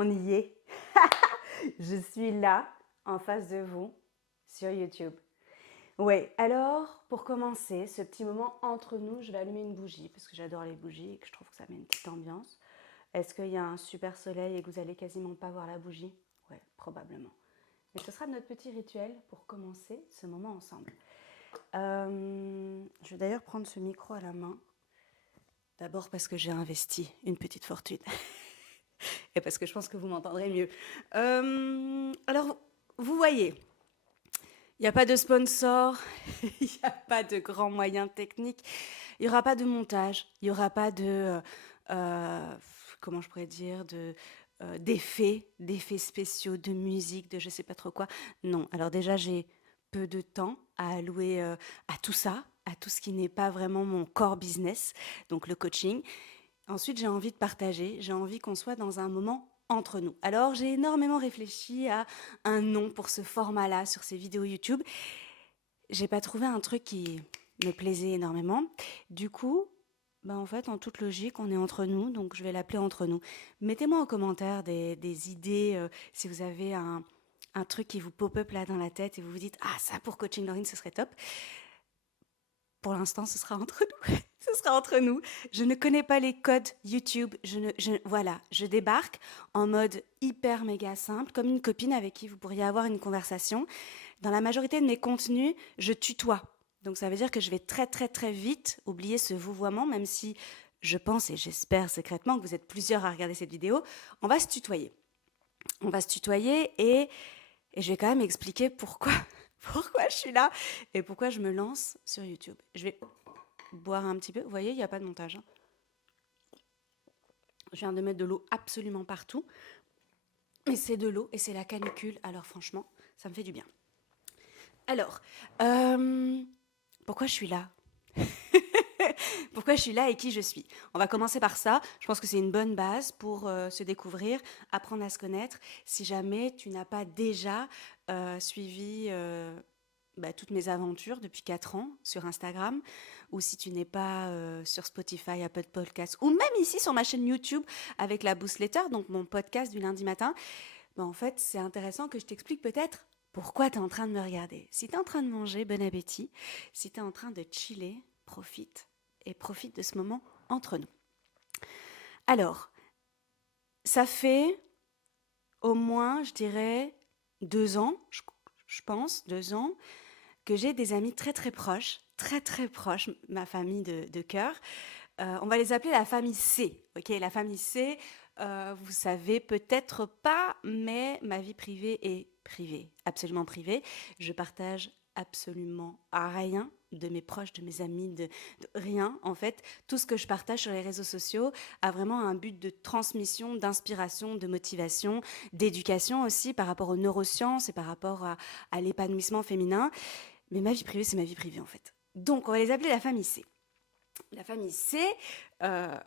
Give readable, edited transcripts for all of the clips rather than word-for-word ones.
On y est. Je suis là, en face de vous, sur YouTube. Ouais, alors, pour commencer, ce petit moment entre nous, je vais allumer une bougie, parce que j'adore les bougies et que je trouve que ça met une petite ambiance. Est-ce qu'il y a un super soleil et que vous allez quasiment pas voir la bougie? Ouais, probablement. Mais ce sera notre petit rituel pour commencer ce moment ensemble. Je vais d'ailleurs prendre ce micro à la main. D'abord parce que j'ai investi une petite fortune. Et parce que je pense que vous m'entendrez mieux. Alors, vous voyez, il n'y a pas de sponsor, il n'y a pas de grands moyens techniques, il n'y aura pas de montage, il n'y aura pas de, comment je pourrais dire, d'effets spéciaux, de musique, de je ne sais pas trop quoi. Non, alors déjà, j'ai peu de temps à allouer à tout ça, à tout ce qui n'est pas vraiment mon core business, donc le coaching. Ensuite, j'ai envie de partager, j'ai envie qu'on soit dans un moment entre nous. Alors, j'ai énormément réfléchi à un nom pour ce format-là sur ces vidéos YouTube. J'ai pas trouvé un truc qui me plaisait énormément. Du coup, en fait, en toute logique, on est entre nous, donc je vais l'appeler entre nous. Mettez-moi en commentaire des idées, si vous avez un truc qui vous pop-up là dans la tête et vous vous dites ah ça pour coaching Laurine ce serait top. Pour l'instant, ce sera entre nous. Ce sera entre nous. Je ne connais pas les codes YouTube. Voilà, je débarque en mode hyper méga simple, comme une copine avec qui vous pourriez avoir une conversation. Dans la majorité de mes contenus, je tutoie. Donc ça veut dire que je vais très très très vite oublier ce vouvoiement, même si je pense et j'espère secrètement que vous êtes plusieurs à regarder cette vidéo. On va se tutoyer. On va se tutoyer et je vais quand même expliquer pourquoi, pourquoi je suis là et pourquoi je me lance sur YouTube. Je vais boire un petit peu. Vous voyez, il n'y a pas de montage, hein. Je viens de mettre de l'eau absolument partout. Mais c'est de l'eau et c'est la canicule. Alors franchement, ça me fait du bien. Alors, pourquoi je suis là? Pourquoi je suis là et qui je suis? On va commencer par ça. Je pense que c'est une bonne base pour se découvrir, apprendre à se connaître. Si jamais tu n'as pas déjà suivi toutes mes aventures depuis 4 ans sur Instagram, ou si tu n'es pas sur Spotify, Apple Podcasts, ou même ici sur ma chaîne YouTube avec la Boost Letter, donc mon podcast du lundi matin, en fait, c'est intéressant que je t'explique peut-être pourquoi tu es en train de me regarder. Si tu es en train de manger, bon appétit. Si tu es en train de chiller, profite. Et profite de ce moment entre nous. Alors, ça fait au moins, je dirais, 2 ans, je pense, 2 ans, que j'ai des amis très très proches, ma famille de cœur. On va les appeler la famille C. Ok, la famille C, vous savez peut-être pas, mais ma vie privée est privée, absolument privée. Je partage absolument rien de mes proches, de mes amis, de rien en fait. Tout ce que je partage sur les réseaux sociaux a vraiment un but de transmission, d'inspiration, de motivation, d'éducation aussi par rapport aux neurosciences et par rapport à l'épanouissement féminin. Mais ma vie privée, c'est ma vie privée en fait. Donc on va les appeler la famille C. La famille C, euh,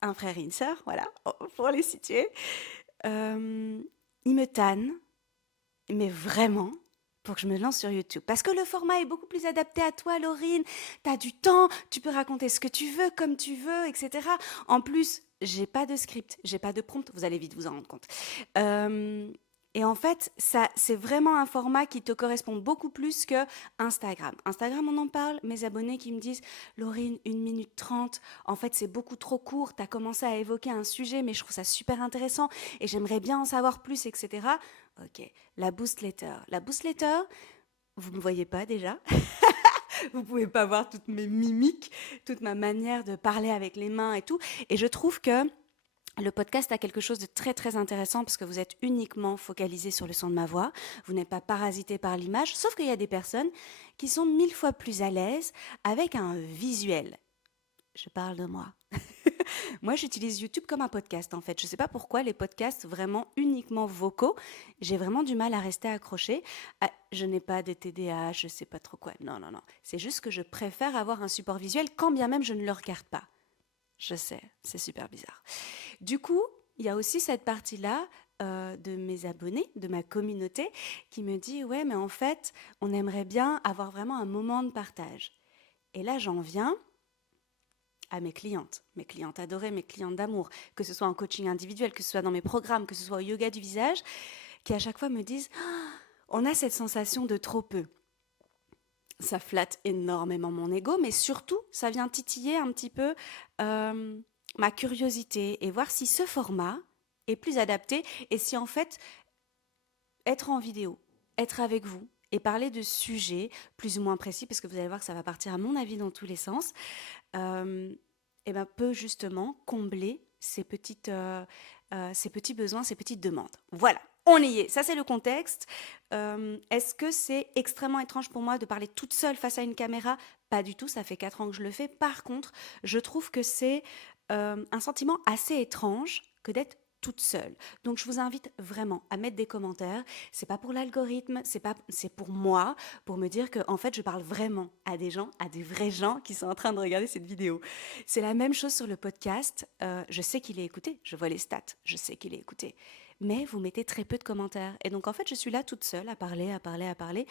un frère et une sœur, voilà, pour les situer. Ils me tannent, mais vraiment, pour que je me lance sur YouTube. Parce que le format est beaucoup plus adapté à toi, Laurine. Tu as du temps, tu peux raconter ce que tu veux, comme tu veux, etc. En plus, j'ai pas de script, j'ai pas de prompt, vous allez vite vous en rendre compte. Et en fait, ça, c'est vraiment un format qui te correspond beaucoup plus que Instagram. Instagram, on en parle, mes abonnés qui me disent Laurine, 1 minute 30, en fait, c'est beaucoup trop court. Tu as commencé à évoquer un sujet, mais je trouve ça super intéressant et j'aimerais bien en savoir plus, etc. Ok, la Boost Letter. La Boost Letter, vous ne me voyez pas déjà. Vous pouvez pas voir toutes mes mimiques, toute ma manière de parler avec les mains et tout. Et je trouve que le podcast a quelque chose de très très intéressant parce que vous êtes uniquement focalisé sur le son de ma voix, vous n'êtes pas parasité par l'image, sauf qu'il y a des personnes qui sont 1000 fois plus à l'aise avec un visuel. Je parle de moi. Moi, j'utilise YouTube comme un podcast en fait. Je ne sais pas pourquoi les podcasts vraiment uniquement vocaux, j'ai vraiment du mal à rester accroché. Ah, je n'ai pas de TDAH, je ne sais pas trop quoi. Non, non, non. C'est juste que je préfère avoir un support visuel quand bien même je ne le regarde pas. Je sais, c'est super bizarre. Du coup, il y a aussi cette partie-là de mes abonnés, de ma communauté, qui me dit ouais, mais en fait, on aimerait bien avoir vraiment un moment de partage. Et là, j'en viens à mes clientes adorées, mes clientes d'amour, que ce soit en coaching individuel, que ce soit dans mes programmes, que ce soit au yoga du visage, qui à chaque fois me disent on a cette sensation de trop peu. Ça flatte énormément mon ego, mais surtout, ça vient titiller un petit peu ma curiosité et voir si ce format est plus adapté et si en fait, être en vidéo, être avec vous et parler de sujets plus ou moins précis, parce que vous allez voir que ça va partir à mon avis dans tous les sens, et ben peut justement combler ces petits besoins, ces petites demandes. Voilà, on y est. Ça, c'est le contexte. Est-ce que c'est extrêmement étrange pour moi de parler toute seule face à une caméra? Pas du tout, ça fait 4 ans que je le fais. Par contre, je trouve que c'est un sentiment assez étrange que d'être toute seule. Donc je vous invite vraiment à mettre des commentaires. C'est pas pour l'algorithme, c'est pour moi, pour me dire que en fait je parle vraiment à des gens, à des vrais gens qui sont en train de regarder cette vidéo. C'est la même chose sur le podcast. Je sais qu'il est écouté, je vois les stats, je sais qu'il est écouté. Mais vous mettez très peu de commentaires. Et donc en fait je suis là toute seule à parler, à parler, à parler.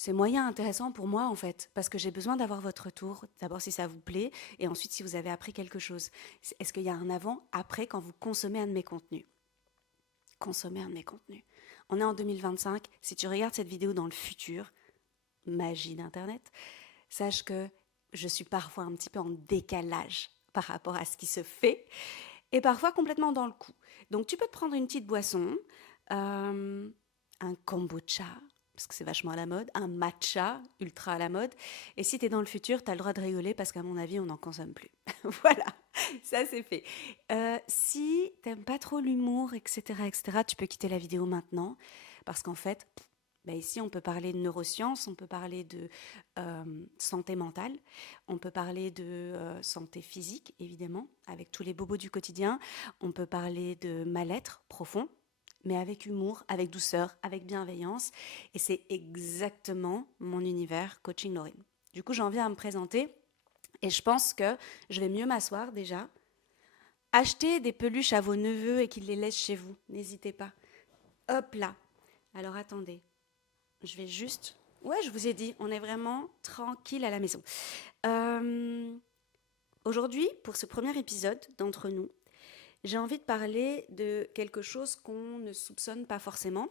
C'est moyen intéressant pour moi en fait, parce que j'ai besoin d'avoir votre retour, d'abord si ça vous plaît, et ensuite si vous avez appris quelque chose. Est-ce qu'il y a un avant, après quand vous consommez un de mes contenus? Consommer un de mes contenus. On est en 2025, si tu regardes cette vidéo dans le futur, magie d'Internet, sache que je suis parfois un petit peu en décalage par rapport à ce qui se fait, et parfois complètement dans le coup. Donc tu peux te prendre une petite boisson, un kombucha, parce que c'est vachement à la mode, un matcha, ultra à la mode. Et si t'es dans le futur, t'as le droit de rigoler parce qu'à mon avis, on n'en consomme plus. Voilà, ça c'est fait. Si t'aimes pas trop l'humour, etc., tu peux quitter la vidéo maintenant, parce qu'en fait, bah ici, on peut parler de neurosciences, on peut parler de santé mentale, on peut parler de santé physique, évidemment, avec tous les bobos du quotidien, on peut parler de mal-être profond, mais avec humour, avec douceur, avec bienveillance. Et c'est exactement mon univers coaching Laurine. Du coup, j'en viens à me présenter et je pense que je vais mieux m'asseoir déjà. Achetez des peluches à vos neveux et qu'ils les laissent chez vous. N'hésitez pas. Hop là. Alors attendez. Je vais juste... Ouais, je vous ai dit, on est vraiment tranquille à la maison. Aujourd'hui, pour ce premier épisode d'Entre nous, j'ai envie de parler de quelque chose qu'on ne soupçonne pas forcément,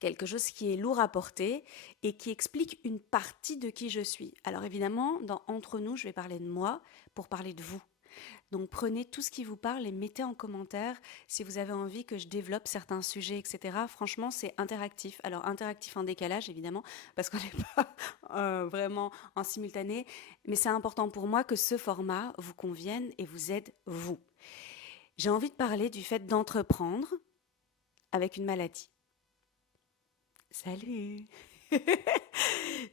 quelque chose qui est lourd à porter et qui explique une partie de qui je suis. Alors évidemment, dans Entre nous, je vais parler de moi pour parler de vous. Donc prenez tout ce qui vous parle et mettez en commentaire si vous avez envie que je développe certains sujets, etc. Franchement, c'est interactif. Alors interactif en décalage, évidemment, parce qu'on n'est pas vraiment en simultané. Mais c'est important pour moi que ce format vous convienne et vous aide, vous. J'ai envie de parler du fait d'entreprendre avec une maladie. Salut.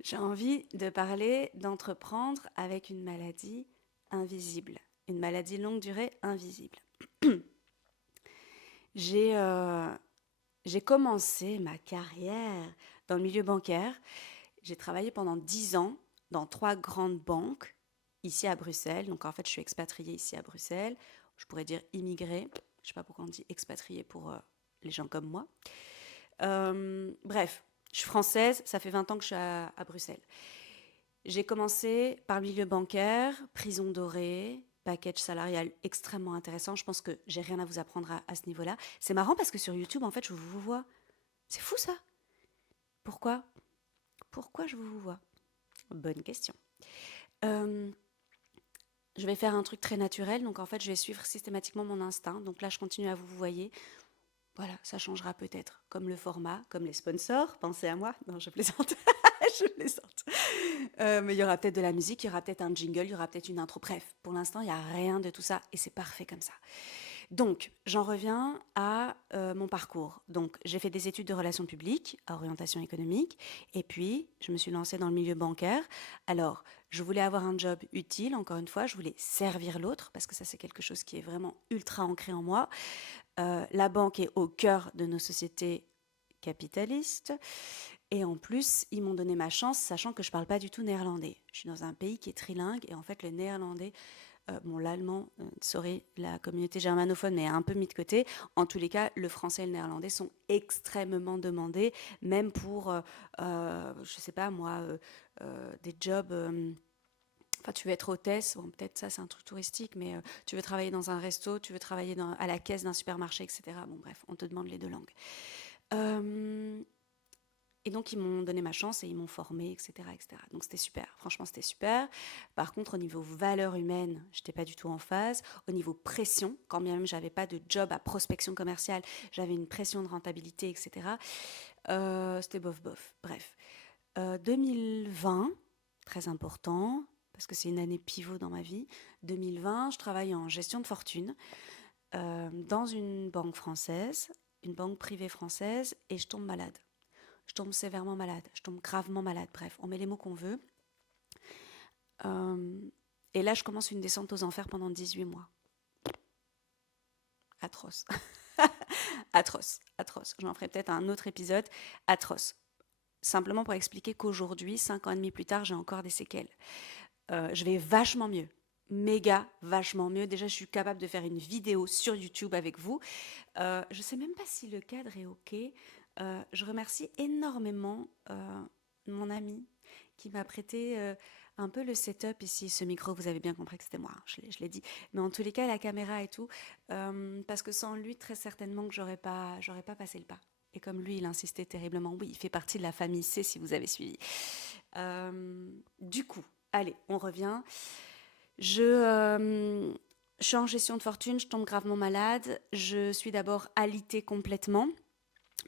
J'ai envie de parler d'entreprendre avec une maladie invisible. Une maladie longue durée invisible. J'ai commencé ma carrière dans le milieu bancaire. J'ai travaillé pendant 10 ans dans 3 grandes banques ici à Bruxelles. Donc en fait, je suis expatriée ici à Bruxelles. Je pourrais dire immigrée. Je ne sais pas pourquoi on dit expatriée pour les gens comme moi. Bref, je suis française. Ça fait 20 ans que je suis à Bruxelles. J'ai commencé par le milieu bancaire, prison dorée, package salarial extrêmement intéressant. Je pense que j'ai rien à vous apprendre à ce niveau-là. C'est marrant parce que sur YouTube, en fait, je vous vois. C'est fou ça. Pourquoi je vous vois? Bonne question. Je vais faire un truc très naturel, donc en fait, je vais suivre systématiquement mon instinct. Donc là, je continue à vous voyer. Voilà, ça changera peut-être. Comme le format, comme les sponsors. Pensez à moi. Non, je plaisante. Je plaisante. Mais il y aura peut-être de la musique, il y aura peut-être un jingle, il y aura peut-être une intro. Bref, pour l'instant, il n'y a rien de tout ça et c'est parfait comme ça. Donc, j'en reviens à mon parcours. Donc, j'ai fait des études de relations publiques, à orientation économique, et puis je me suis lancée dans le milieu bancaire. Alors, je voulais avoir un job utile, encore une fois, je voulais servir l'autre, parce que ça, c'est quelque chose qui est vraiment ultra ancré en moi. La banque est au cœur de nos sociétés capitalistes. Et en plus, ils m'ont donné ma chance, sachant que je ne parle pas du tout néerlandais. Je suis dans un pays qui est trilingue, et en fait, le néerlandais, bon, l'allemand, sorry, la communauté germanophone, mais un peu mis de côté. En tous les cas, le français et le néerlandais sont extrêmement demandés, même pour, je ne sais pas moi, des jobs... Enfin, tu veux être hôtesse, bon, peut-être ça c'est un truc touristique, mais tu veux travailler dans un resto, tu veux travailler à la caisse d'un supermarché, etc. Bon, bref, on te demande les deux langues. Euh, et donc, ils m'ont donné ma chance et ils m'ont formée, etc., etc. Donc, c'était super. Franchement, c'était super. Par contre, au niveau valeur humaine, je n'étais pas du tout en phase. Au niveau pression, quand bien même j'avais pas de job à prospection commerciale, j'avais une pression de rentabilité, etc. C'était bof bof. Bref. 2020, très important, parce que c'est une année pivot dans ma vie. 2020, je travaille en gestion de fortune dans une banque française, une banque privée française, et je tombe malade. Je tombe sévèrement malade, je tombe gravement malade. Bref, on met les mots qu'on veut. Euh, et là, je commence une descente aux enfers pendant 18 mois. Atroce. Atroce, atroce. J'en ferai peut-être un autre épisode. Atroce. Simplement pour expliquer qu'aujourd'hui, 5 ans et demi plus tard, j'ai encore des séquelles. Je vais vachement mieux. Méga, vachement mieux. Déjà, je suis capable de faire une vidéo sur YouTube avec vous. Je ne sais même pas si le cadre est OK. Je remercie énormément mon ami qui m'a prêté un peu le setup ici. Ce micro, vous avez bien compris que c'était moi, hein, je l'ai dit. Mais en tous les cas, la caméra et tout, parce que sans lui, très certainement que j'aurais pas passé le pas. Et comme lui, il insistait terriblement, oui, il fait partie de la famille C si vous avez suivi. Du coup, allez, on revient. Je suis en gestion de fortune, je tombe gravement malade. Je suis d'abord alitée complètement,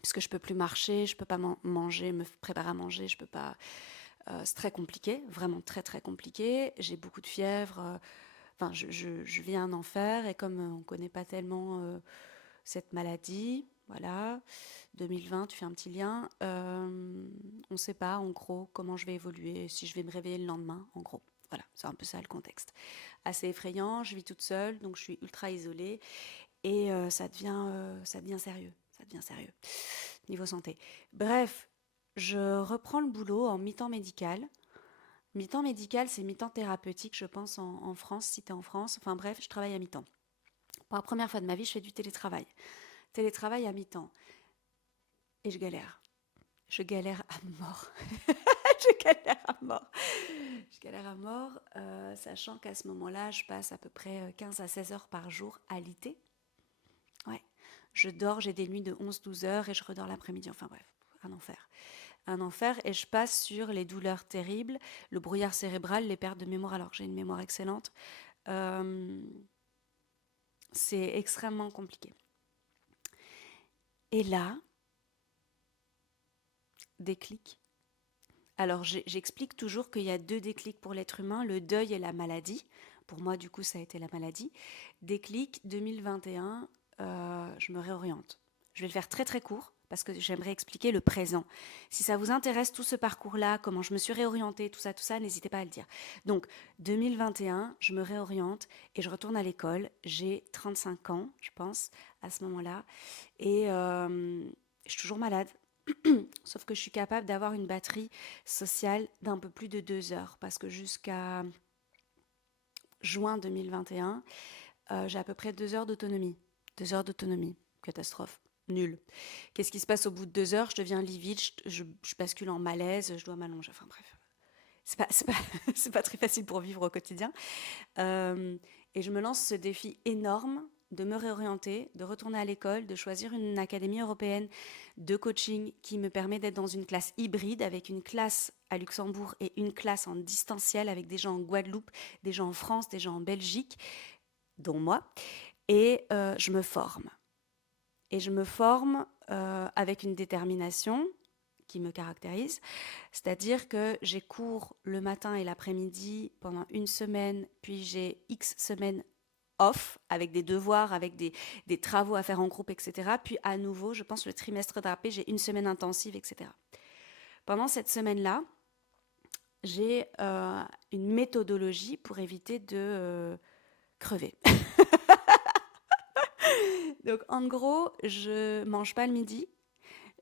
puisque je ne peux plus marcher, je ne peux pas manger, me préparer à manger, je peux pas. C'est très compliqué, vraiment très très compliqué. J'ai beaucoup de fièvre. Enfin, je vis un enfer et comme on ne connaît pas tellement cette maladie, voilà, 2020, tu fais un petit lien. On ne sait pas en gros comment je vais évoluer, si je vais me réveiller le lendemain, en gros. Voilà, c'est un peu ça le contexte. Assez effrayant, je vis toute seule, donc je suis ultra isolée et ça devient sérieux. Ça devient sérieux. Niveau santé. Bref, je reprends le boulot en mi-temps médical. Mi-temps médical, c'est mi-temps thérapeutique, je pense, en France, si tu es en France. Enfin bref, je travaille à mi-temps. Pour la première fois de ma vie, je fais du télétravail. Télétravail à mi-temps. Et je galère. Je galère à mort. Je galère à mort. Je galère à mort, sachant qu'à ce moment-là, je passe à peu près 15 à 16 heures par jour à l'IT. Ouais. Je dors, j'ai des nuits de 11-12 heures et je redors l'après-midi. Enfin bref, un enfer. Un enfer et je passe sur les douleurs terribles, le brouillard cérébral, les pertes de mémoire alors que j'ai une mémoire excellente. Euh, c'est extrêmement compliqué. Et là, déclic. Alors j'explique toujours qu'il y a deux déclics pour l'être humain, le deuil et la maladie. Pour moi, du coup, ça a été la maladie. Déclic 2021, je me réoriente. Je vais le faire très très court parce que j'aimerais expliquer le présent. Si ça vous intéresse tout ce parcours-là, comment je me suis réorientée, tout ça, n'hésitez pas à le dire. Donc 2021, je me réoriente et je retourne à l'école. J'ai 35 ans, je pense, à ce moment-là. Et je suis toujours malade. Sauf que je suis capable d'avoir une batterie sociale d'un peu plus de 2 heures parce que jusqu'à juin 2021, j'ai à peu près 2 heures d'autonomie. 2 heures d'autonomie. Catastrophe. Nul. Qu'est-ce qui se passe au bout de 2 heures? Je deviens livide, je bascule en malaise, je dois m'allonger. Enfin bref, c'est pas très facile pour vivre au quotidien. Et je me lance ce défi énorme de me réorienter, de retourner à l'école, de choisir une académie européenne de coaching qui me permet d'être dans une classe hybride avec une classe à Luxembourg et une classe en distanciel avec des gens en Guadeloupe, des gens en France, des gens en Belgique, dont moi. Et je me forme. Et je me forme avec une détermination qui me caractérise, c'est-à-dire que j'ai cours le matin et l'après-midi pendant une semaine, puis j'ai X semaines off, avec des devoirs, avec des travaux à faire en groupe, etc. Puis à nouveau, je pense le trimestre d'après, j'ai une semaine intensive, etc. Pendant cette semaine-là, j'ai une méthodologie pour éviter de crever. Donc en gros, je mange pas le midi.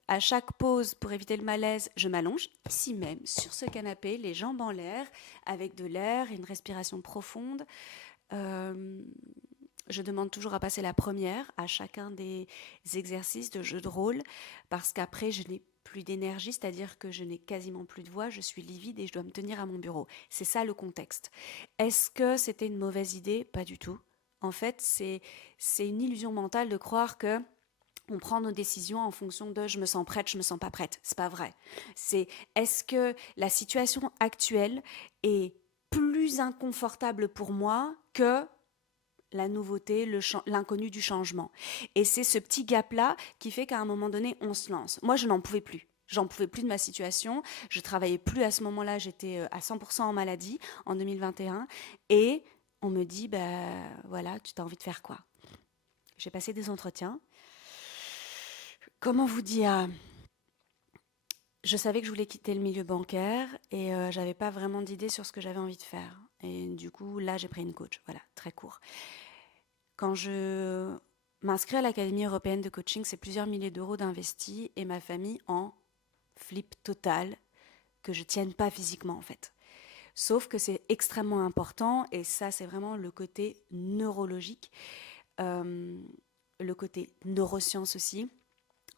À chaque pause, pour éviter le malaise, je m'allonge ici même, sur ce canapé, les jambes en l'air, avec de l'air et une respiration profonde. Je demande toujours à passer la première à chacun des exercices de jeu de rôle, parce qu'après, je n'ai plus d'énergie, c'est-à-dire que je n'ai quasiment plus de voix, je suis livide et je dois me tenir à mon bureau. C'est ça le contexte. Est-ce que c'était une mauvaise idée? Pas du tout. En fait, c'est une illusion mentale de croire que on prend nos décisions en fonction de je me sens prête, je me sens pas prête. C'est pas vrai. C'est est-ce que la situation actuelle est plus inconfortable pour moi que la nouveauté, l'inconnu du changement. Et c'est ce petit gap-là qui fait qu'à un moment donné, on se lance. Moi, je n'en pouvais plus. J'en pouvais plus de ma situation. Je travaillais plus à ce moment-là. J'étais à 100% en maladie en 2021. Et on me dit, bah voilà, tu as envie de faire quoi? J'ai passé des entretiens. Comment vous dire? Je savais que je voulais quitter le milieu bancaire et j'avais pas vraiment d'idée sur ce que j'avais envie de faire. Et du coup, là, j'ai pris une coach. Voilà, très court. Quand je m'inscris à l'Académie européenne de coaching, c'est plusieurs milliers d'euros d'investis et ma famille en flip total que je tienne pas physiquement en fait. Sauf que c'est extrêmement important et ça c'est vraiment le côté neurologique, le côté neurosciences aussi,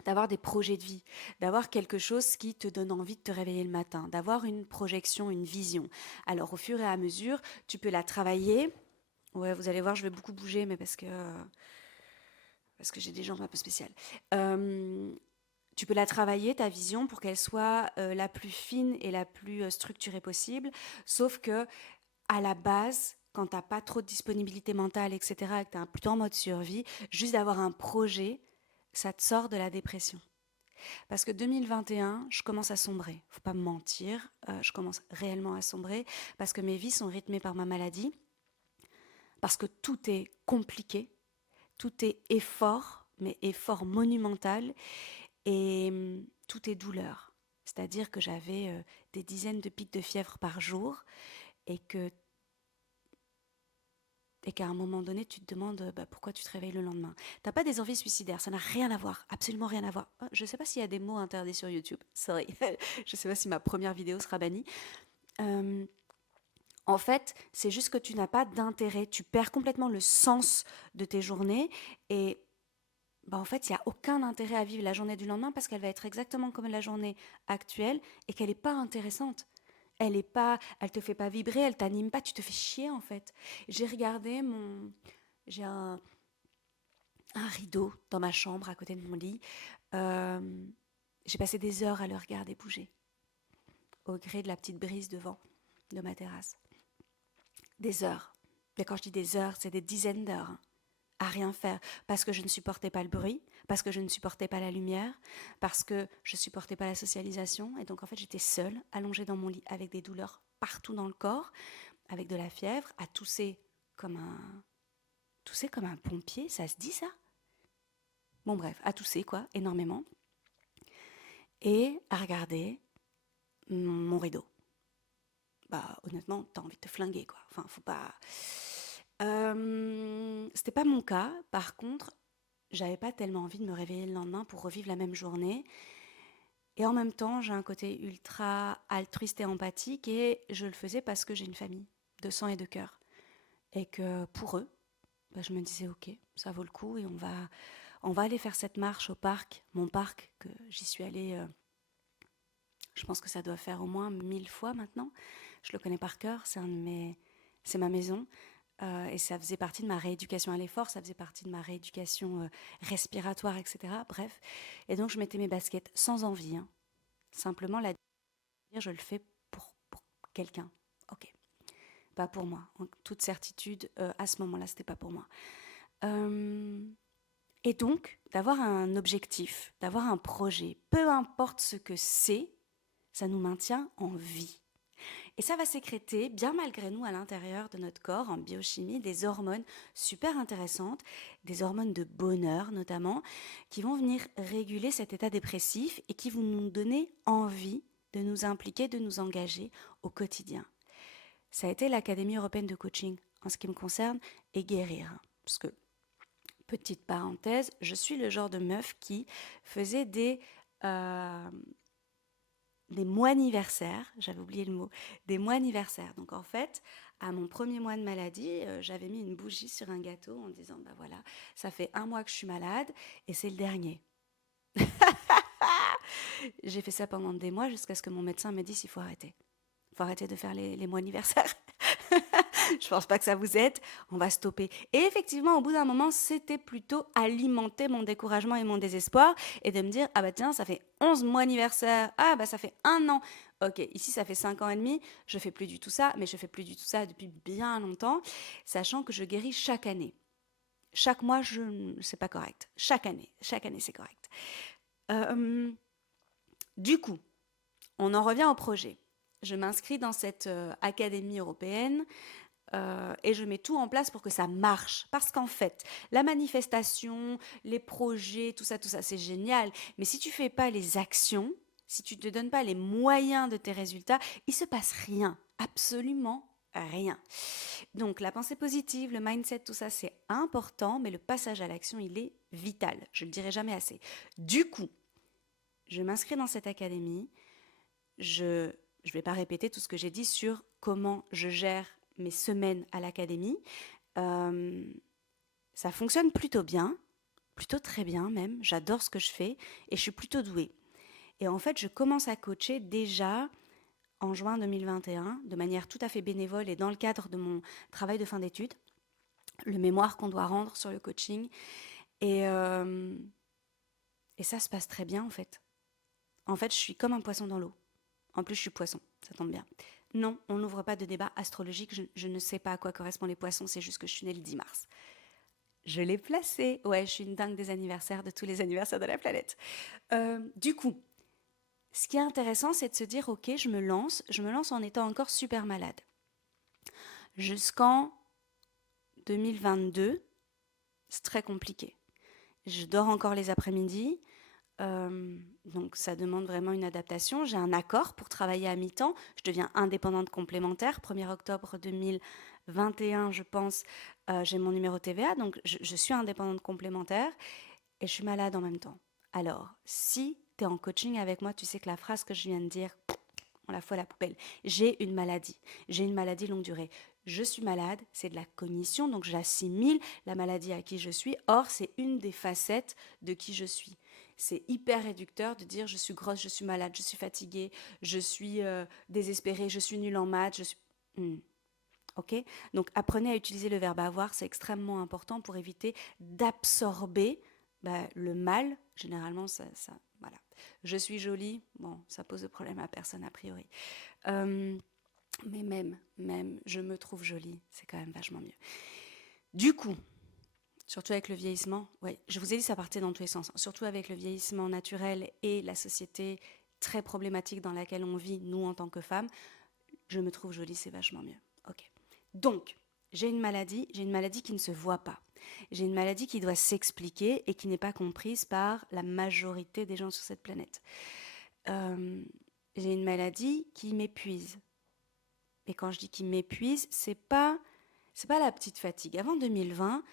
d'avoir des projets de vie, d'avoir quelque chose qui te donne envie de te réveiller le matin, d'avoir une projection, une vision. Alors au fur et à mesure, tu peux la travailler. Ouais, vous allez voir, je vais beaucoup bouger, mais parce que j'ai des jambes un peu spéciales. Euh, Tu peux la travailler, ta vision, pour qu'elle soit la plus fine et la plus structurée possible. Sauf que, à la base, quand tu n'as pas trop de disponibilité mentale, etc., et que tu es plutôt en mode survie, juste d'avoir un projet, ça te sort de la dépression. Parce que 2021, je commence à sombrer. Faut pas me mentir, je commence réellement à sombrer parce que mes vies sont rythmées par ma maladie, parce que tout est compliqué, tout est effort, mais effort monumental, et tout est douleur. C'est-à-dire que j'avais des dizaines de pics de fièvre par jour et qu'à un moment donné, tu te demandes pourquoi tu te réveilles le lendemain. T'as pas des envies suicidaires, ça n'a rien à voir, absolument rien à voir. Je sais pas s'il y a des mots interdits sur YouTube, sorry. Je sais pas si ma première vidéo sera bannie. Euh, En fait, c'est juste que tu n'as pas d'intérêt, tu perds complètement le sens de tes journées et en fait, il n'y a aucun intérêt à vivre la journée du lendemain parce qu'elle va être exactement comme la journée actuelle et qu'elle n'est pas intéressante. Elle te fait pas vibrer, elle t'anime pas, tu te fais chier en fait. J'ai regardé j'ai un rideau dans ma chambre à côté de mon lit. Euh, j'ai passé des heures à le regarder bouger au gré de la petite brise de vent de ma terrasse. Des heures. Et quand je dis des heures, c'est des dizaines d'heures, hein, à rien faire parce que je ne supportais pas le bruit, parce que je ne supportais pas la lumière, parce que je ne supportais pas la socialisation. Et donc en fait, j'étais seule, allongée dans mon lit avec des douleurs partout dans le corps, avec de la fièvre, à tousser comme un pompier, ça se dit ça? Bon bref, à tousser quoi, énormément, et à regarder mon rideau. Bah honnêtement, t'as envie de te flinguer quoi. Enfin, faut pas. C'était pas mon cas. Par contre, j'avais pas tellement envie de me réveiller le lendemain pour revivre la même journée. Et en même temps, j'ai un côté ultra altruiste et empathique et je le faisais parce que j'ai une famille de sang et de cœur. Et que pour eux, je me disais ok, ça vaut le coup et on va aller faire cette marche au parc, mon parc, que j'y suis allée, je pense que ça doit faire au moins 1000 fois maintenant. Je le connais par cœur, c'est ma maison. Et ça faisait partie de ma rééducation à l'effort, ça faisait partie de ma rééducation respiratoire, etc. Bref. Et donc, je mettais mes baskets sans envie, hein. Simplement, la dire, je le fais pour quelqu'un. Ok. Pas pour moi. En toute certitude, à ce moment-là, c'était pas pour moi. Et donc, d'avoir un objectif, d'avoir un projet, peu importe ce que c'est, ça nous maintient en vie. Et ça va sécréter, bien malgré nous, à l'intérieur de notre corps, en biochimie, des hormones super intéressantes, des hormones de bonheur notamment, qui vont venir réguler cet état dépressif et qui vont nous donner envie de nous impliquer, de nous engager au quotidien. Ça a été l'Académie européenne de coaching en ce qui me concerne et guérir. Parce que, petite parenthèse, je suis le genre de meuf qui faisait des mois anniversaires, j'avais oublié le mot, des mois anniversaires. Donc en fait, à mon premier mois de maladie, j'avais mis une bougie sur un gâteau en disant, bah voilà, ça fait 1 mois que je suis malade et c'est le dernier. J'ai fait ça pendant des mois jusqu'à ce que mon médecin me dise il faut arrêter. Il faut arrêter de faire les mois anniversaires. Je pense pas que ça vous aide. On va stopper. Et effectivement, au bout d'un moment, c'était plutôt alimenter mon découragement et mon désespoir et de me dire ah bah tiens, ça fait 11 mois anniversaire. Ah bah ça fait un an. Ok, ici ça fait 5 ans et demi. Je fais plus du tout ça, mais je fais plus du tout ça depuis bien longtemps, sachant que je guéris chaque année. Chaque mois, c'est pas correct. Chaque année, c'est correct. Euh, du coup, on en revient au projet. Je m'inscris dans cette académie européenne et je mets tout en place pour que ça marche. Parce qu'en fait, la manifestation, les projets, tout ça, c'est génial. Mais si tu fais pas les actions, si tu te donnes pas les moyens de tes résultats, il se passe rien. Absolument rien. Donc la pensée positive, le mindset, tout ça, c'est important, mais le passage à l'action, il est vital. Je le dirai jamais assez. Du coup, je m'inscris dans cette académie. Je ne vais pas répéter tout ce que j'ai dit sur comment je gère mes semaines à l'académie. Euh, Ça fonctionne plutôt bien, plutôt très bien même. J'adore ce que je fais et je suis plutôt douée. Et en fait, je commence à coacher déjà en juin 2021 de manière tout à fait bénévole et dans le cadre de mon travail de fin d'études, le mémoire qu'on doit rendre sur le coaching. Et, euh, et ça se passe très bien en fait. En fait, je suis comme un poisson dans l'eau. En plus, je suis poisson, ça tombe bien. Non, on n'ouvre pas de débat astrologique, je ne sais pas à quoi correspondent les poissons, c'est juste que je suis née le 10 mars. Je l'ai placé. Ouais, je suis une dingue des anniversaires, de tous les anniversaires de la planète. Du coup, ce qui est intéressant, c'est de se dire, ok, je me lance en étant encore super malade. Jusqu'en 2022, c'est très compliqué. Je dors encore les après-midi, donc ça demande vraiment une adaptation. J'ai un accord pour travailler à mi-temps. Je deviens indépendante complémentaire. 1er octobre 2021, je pense, j'ai mon numéro TVA. Donc je suis indépendante complémentaire et je suis malade en même temps. Alors, si tu es en coaching avec moi, tu sais que la phrase que je viens de dire, on la fout à la poubelle. J'ai une maladie. J'ai une maladie longue durée. Je suis malade, c'est de la cognition, donc j'assimile la maladie à qui je suis. Or, c'est une des facettes de qui je suis. C'est hyper réducteur de dire je suis grosse, je suis malade, je suis fatiguée, je suis désespérée, je suis nulle en maths, je suis... Ok. Donc apprenez à utiliser le verbe avoir, c'est extrêmement important pour éviter d'absorber le mal. Généralement, voilà. Je suis jolie, bon, ça pose de problème à personne a priori. Euh, mais même, je me trouve jolie, c'est quand même vachement mieux. Du coup, surtout avec le vieillissement, ouais, je vous ai dit ça partait dans tous les sens, surtout avec le vieillissement naturel et la société très problématique dans laquelle on vit, nous en tant que femmes, je me trouve jolie, c'est vachement mieux. Ok. Donc, j'ai une maladie qui ne se voit pas. J'ai une maladie qui doit s'expliquer et qui n'est pas comprise par la majorité des gens sur cette planète. J'ai une maladie qui m'épuise. Et quand je dis qui m'épuise, c'est pas la petite fatigue. Avant 2020,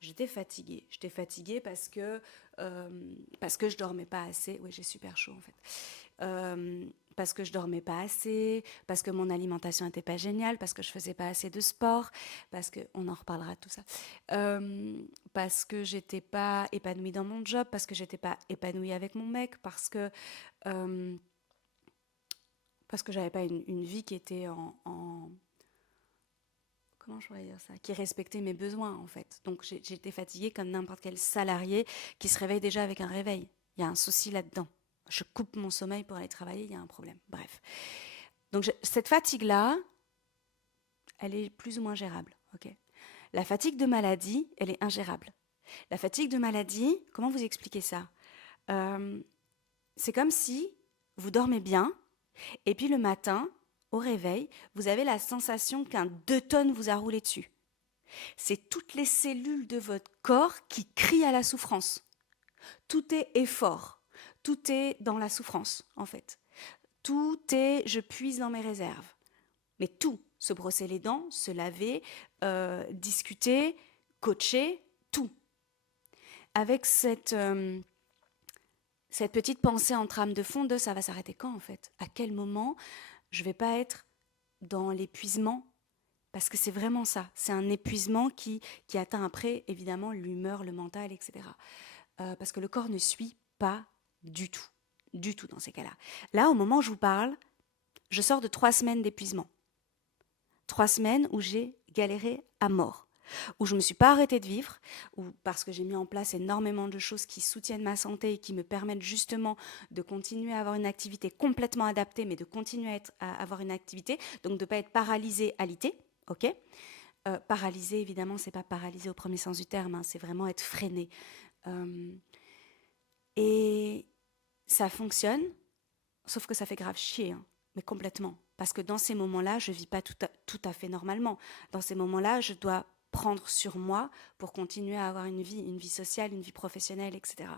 j'étais fatiguée. J'étais fatiguée parce que je dormais pas assez. Oui, j'ai super chaud en fait. Parce que je dormais pas assez, parce que mon alimentation n'était pas géniale, parce que je faisais pas assez de sport, parce que on en reparlera de tout ça, parce que j'étais pas épanouie dans mon job, parce que j'étais pas épanouie avec mon mec, euh, parce que j'avais pas une vie qui était en comment je pourrais dire ça, qui respectait mes besoins en fait. Donc j'étais fatiguée comme n'importe quel salarié qui se réveille déjà avec un réveil. Il y a un souci là-dedans. Je coupe mon sommeil pour aller travailler, il y a un problème. Bref. Donc cette fatigue-là, elle est plus ou moins gérable. Ok. La fatigue de maladie, elle est ingérable. La fatigue de maladie, comment vous expliquez ça? C'est comme si vous dormez bien et puis le matin, au réveil, vous avez la sensation qu'un 2 tonnes vous a roulé dessus. C'est toutes les cellules de votre corps qui crient à la souffrance. Tout est effort. Tout est dans la souffrance, en fait. Tout est je puise dans mes réserves. Mais tout, se brosser les dents, se laver, discuter, coacher, tout. Avec cette petite pensée en trame de fond de ça va s'arrêter quand en fait? À quel moment je vais pas être dans l'épuisement? Parce que c'est vraiment ça, c'est un épuisement qui atteint après évidemment l'humeur, le mental, etc. Parce que le corps ne suit pas du tout. du tout dans ces cas-là. Là, au moment où je vous parle, je sors de 3 semaines d'épuisement. 3 semaines où j'ai galéré à mort, où je ne me suis pas arrêtée de vivre, ou parce que j'ai mis en place énormément de choses qui soutiennent ma santé et qui me permettent justement de continuer à avoir une activité complètement adaptée, mais de continuer à avoir une activité, donc de ne pas être paralysée à l'ité, ok. Paralysée, évidemment, c'est pas paralysé au premier sens du terme, hein, c'est vraiment être freiné. Euh, et ça fonctionne, sauf que ça fait grave chier, hein, mais complètement. Parce que dans ces moments-là, je ne vis pas tout à fait normalement. Dans ces moments-là, je dois prendre sur moi pour continuer à avoir une vie sociale, une vie professionnelle, etc.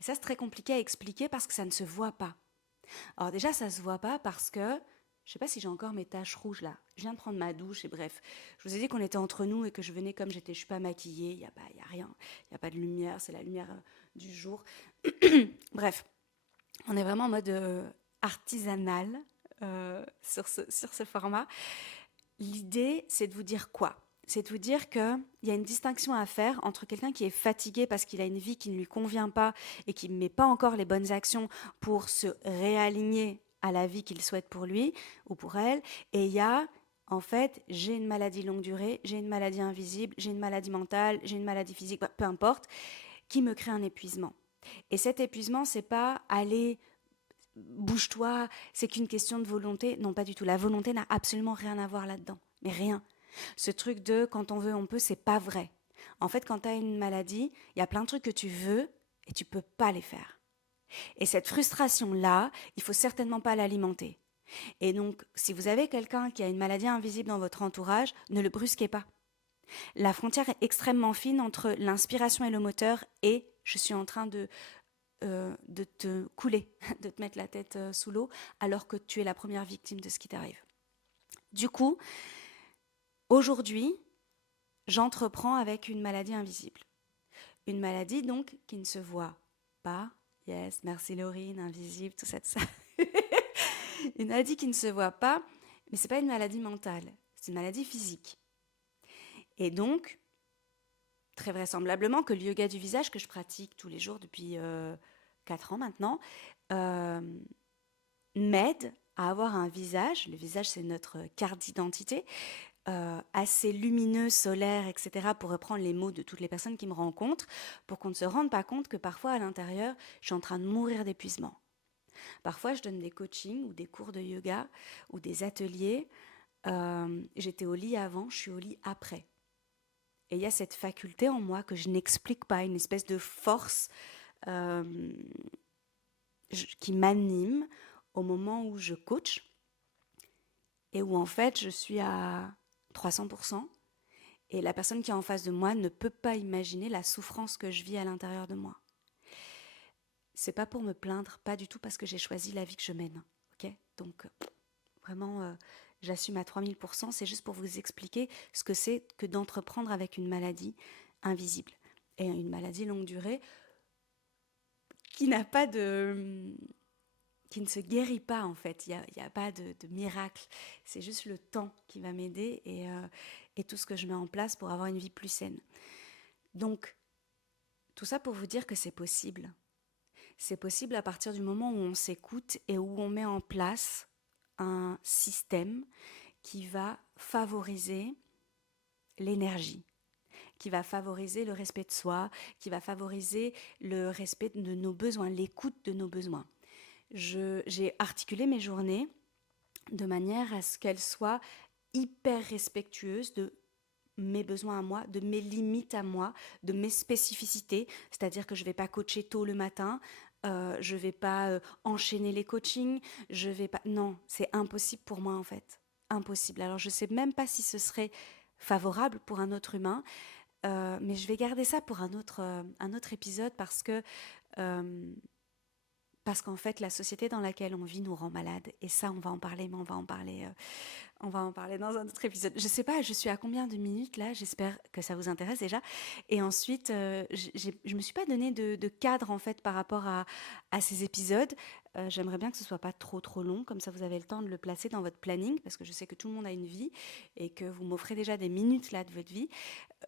Et ça, c'est très compliqué à expliquer parce que ça ne se voit pas. Alors déjà, ça ne se voit pas parce que, je ne sais pas si j'ai encore mes taches rouges là. Je viens de prendre ma douche et bref. Je vous ai dit qu'on était entre nous et que je venais comme j'étais. Je ne suis pas maquillée, il n'y a, y a rien. Il n'y a pas de lumière, c'est la lumière du jour. Bref, on est vraiment en mode artisanal sur ce format. L'idée, c'est de vous dire quoi? C'est de vous dire qu'il y a une distinction à faire entre quelqu'un qui est fatigué parce qu'il a une vie qui ne lui convient pas et qui ne met pas encore les bonnes actions pour se réaligner à la vie qu'il souhaite pour lui ou pour elle. Et il y a, en fait, j'ai une maladie longue durée, j'ai une maladie invisible, j'ai une maladie mentale, j'ai une maladie physique, peu importe, qui me crée un épuisement. Et cet épuisement, c'est pas aller bouge-toi, c'est qu'une question de volonté. Non, pas du tout. La volonté n'a absolument rien à voir là-dedans. Mais rien. Ce truc de quand on veut, on peut, c'est pas vrai. En fait, quand tu as une maladie, il y a plein de trucs que tu veux et tu peux pas les faire. Et cette frustration-là, il faut certainement pas l'alimenter. Et donc, si vous avez quelqu'un qui a une maladie invisible dans votre entourage, ne le brusquez pas. La frontière est extrêmement fine entre l'inspiration et le moteur et je suis en train de te couler, de te mettre la tête sous l'eau, alors que tu es la première victime de ce qui t'arrive. Du coup, aujourd'hui, j'entreprends avec une maladie invisible. Une maladie donc qui ne se voit pas. Yes, merci Laurine, invisible, tout ça, tout ça. Une maladie qui ne se voit pas, mais c'est pas une maladie mentale, c'est une maladie physique. Et donc, très vraisemblablement que le yoga du visage que je pratique tous les jours depuis 4 ans maintenant, euh, m'aide à avoir un visage, le visage c'est notre carte d'identité, assez lumineux, solaire, etc., pour reprendre les mots de toutes les personnes qui me rencontrent, pour qu'on ne se rende pas compte que parfois à l'intérieur, je suis en train de mourir d'épuisement. Parfois, je donne des coachings ou des cours de yoga ou des ateliers. J'étais au lit avant, je suis au lit après. Et il y a cette faculté en moi que je n'explique pas, une espèce de force euh, qui m'anime au moment où je coach et où en fait je suis à 300% et la personne qui est en face de moi ne peut pas imaginer la souffrance que je vis à l'intérieur de moi. C'est pas pour me plaindre, pas du tout parce que j'ai choisi la vie que je mène, ok. Donc vraiment j'assume à 3000%, c'est juste pour vous expliquer ce que c'est que d'entreprendre avec une maladie invisible et une maladie longue durée qui n'a pas de qui ne se guérit pas en fait. Il y a pas de miracle. C'est juste le temps qui va m'aider et tout ce que je mets en place pour avoir une vie plus saine. Donc, tout ça pour vous dire que c'est possible. C'est possible à partir du moment où on s'écoute et où on met en place un système qui va favoriser l'énergie, qui va favoriser le respect de soi, qui va favoriser le respect de nos besoins, l'écoute de nos besoins. J'ai articulé mes journées de manière à ce qu'elles soient hyper respectueuses de mes besoins à moi, de mes limites à moi, de mes spécificités. C'est-à-dire que je ne vais pas coacher tôt le matin, je ne vais pas enchaîner les coachings, je vais pas... Non, c'est impossible pour moi en fait. Impossible. Alors je ne sais même pas si ce serait favorable pour un autre humain, mais je vais garder ça pour un autre épisode euh, parce qu'en fait, la société dans laquelle on vit nous rend malade. Et ça, on va en parler, mais on va en parler dans un autre épisode. Je sais pas, je suis à combien de minutes là? J'espère que ça vous intéresse déjà. Et ensuite, je me suis pas donné de cadre en fait par rapport à ces épisodes. J'aimerais bien que ce soit pas trop long, comme ça vous avez le temps de le placer dans votre planning, parce que je sais que tout le monde a une vie et que vous m'offrez déjà des minutes là de votre vie.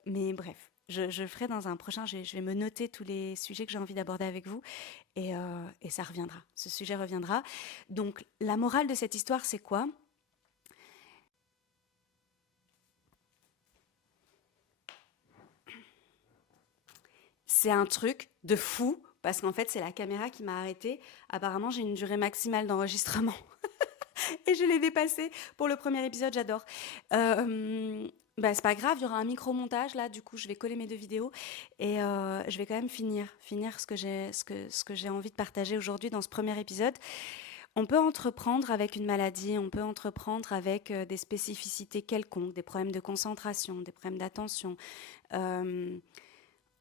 Mais bref, je le ferai dans un prochain. Je vais me noter tous les sujets que j'ai envie d'aborder avec vous et ça reviendra. Ce sujet reviendra. Donc, la morale de cette histoire, c'est quoi? C'est un truc de fou parce qu'en fait, c'est la caméra qui m'a arrêtée. Apparemment, j'ai une durée maximale d'enregistrement et je l'ai dépassée pour le premier épisode. J'adore. Bah, c'est pas grave, il y aura un micro-montage là. Du coup, je vais coller mes deux vidéos et je vais quand même finir ce que j'ai envie de partager aujourd'hui dans ce premier épisode. On peut entreprendre avec une maladie, on peut entreprendre avec des spécificités quelconques, des problèmes de concentration, des problèmes d'attention. Euh,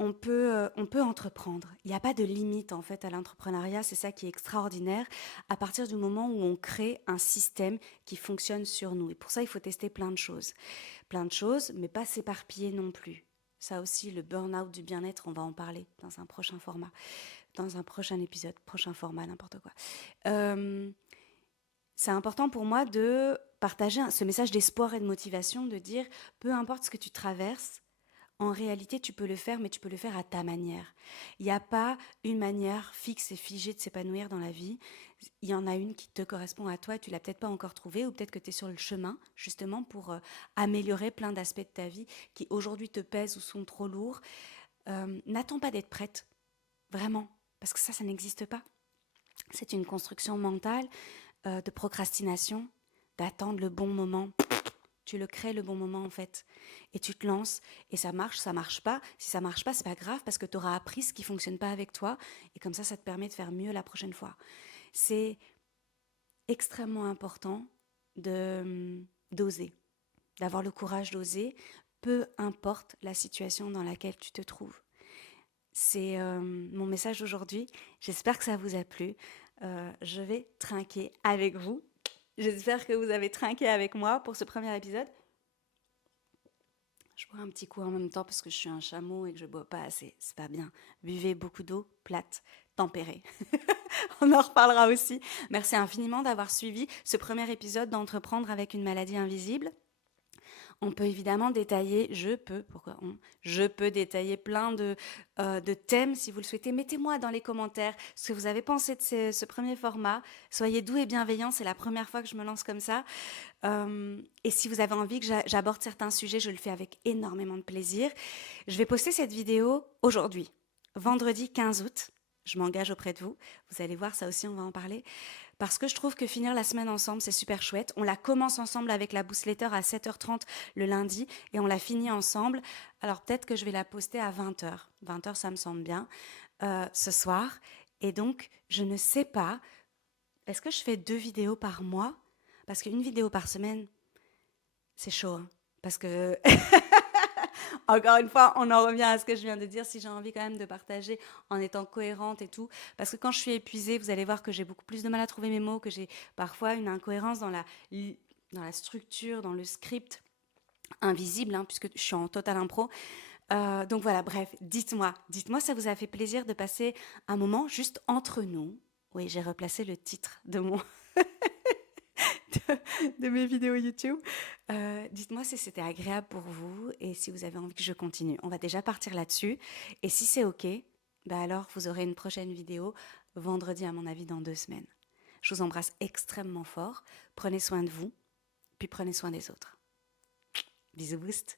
on peut entreprendre. Il n'y a pas de limite en fait à l'entrepreneuriat, c'est ça qui est extraordinaire, à partir du moment où on crée un système qui fonctionne sur nous. Et pour ça, il faut tester plein de choses, mais pas s'éparpiller non plus. Ça aussi, le burn-out du bien-être, on va en parler dans un prochain format, dans un prochain épisode, prochain format, n'importe quoi. Euh, c'est important pour moi de partager ce message d'espoir et de motivation, de dire, peu importe ce que tu traverses, en réalité, tu peux le faire, mais tu peux le faire à ta manière. Il n'y a pas une manière fixe et figée de s'épanouir dans la vie. Il y en a une qui te correspond à toi et tu l'as peut-être pas encore trouvée, ou peut-être que tu es sur le chemin, justement, pour améliorer plein d'aspects de ta vie qui aujourd'hui te pèsent ou sont trop lourds. N'attends pas d'être prête, vraiment, parce que ça n'existe pas. C'est une construction mentale de procrastination, d'attendre le bon moment. Tu le crées le bon moment en fait. Et tu te lances et ça marche pas. Si ça marche pas, c'est pas grave parce que tu auras appris ce qui fonctionne pas avec toi et comme ça te permet de faire mieux la prochaine fois. C'est extrêmement important de d'oser, d'avoir le courage d'oser, peu importe la situation dans laquelle tu te trouves. C'est mon message aujourd'hui. J'espère que ça vous a plu. Je vais trinquer avec vous. J'espère que vous avez trinqué avec moi pour ce premier épisode. Je bois un petit coup en même temps parce que je suis un chameau et que je bois pas assez. C'est pas bien. Buvez beaucoup d'eau plate, tempérée. On en reparlera aussi. Merci infiniment d'avoir suivi ce premier épisode d'Entreprendre avec une maladie invisible. On peut évidemment détailler, je peux détailler plein de thèmes si vous le souhaitez. Mettez-moi dans les commentaires ce que vous avez pensé de ce premier format. Soyez doux et bienveillants, c'est la première fois que je me lance comme ça. Et si vous avez envie que j'aborde certains sujets, je le fais avec énormément de plaisir. Je vais poster cette vidéo aujourd'hui, vendredi 15 août. Je m'engage auprès de vous. Vous allez voir, ça aussi, on va en parler. Parce que je trouve que finir la semaine ensemble, c'est super chouette. On la commence ensemble avec la Boostletter à 7h30 le lundi et on la finit ensemble. Alors peut-être que je vais la poster à 20h. 20h, ça me semble bien, ce soir. Et donc, je ne sais pas, est-ce que je fais 2 vidéos par mois? Parce qu'une vidéo par semaine, c'est chaud. Hein. Parce que, encore une fois, on en revient à ce que je viens de dire, si j'ai envie quand même de partager en étant cohérente et tout. Parce que quand je suis épuisée, vous allez voir que j'ai beaucoup plus de mal à trouver mes mots, que j'ai parfois une incohérence dans la structure, dans le script invisible, hein, puisque je suis en total impro. Donc voilà, bref, dites-moi, ça vous a fait plaisir de passer un moment juste entre nous. Oui, j'ai replacé le titre de de mes vidéos YouTube. Dites-moi si c'était agréable pour vous et si vous avez envie que je continue. On va déjà partir là-dessus. Et si c'est OK, bah alors vous aurez une prochaine vidéo vendredi, à mon avis, dans 2 semaines. Je vous embrasse extrêmement fort. Prenez soin de vous, puis prenez soin des autres. Bisous boost.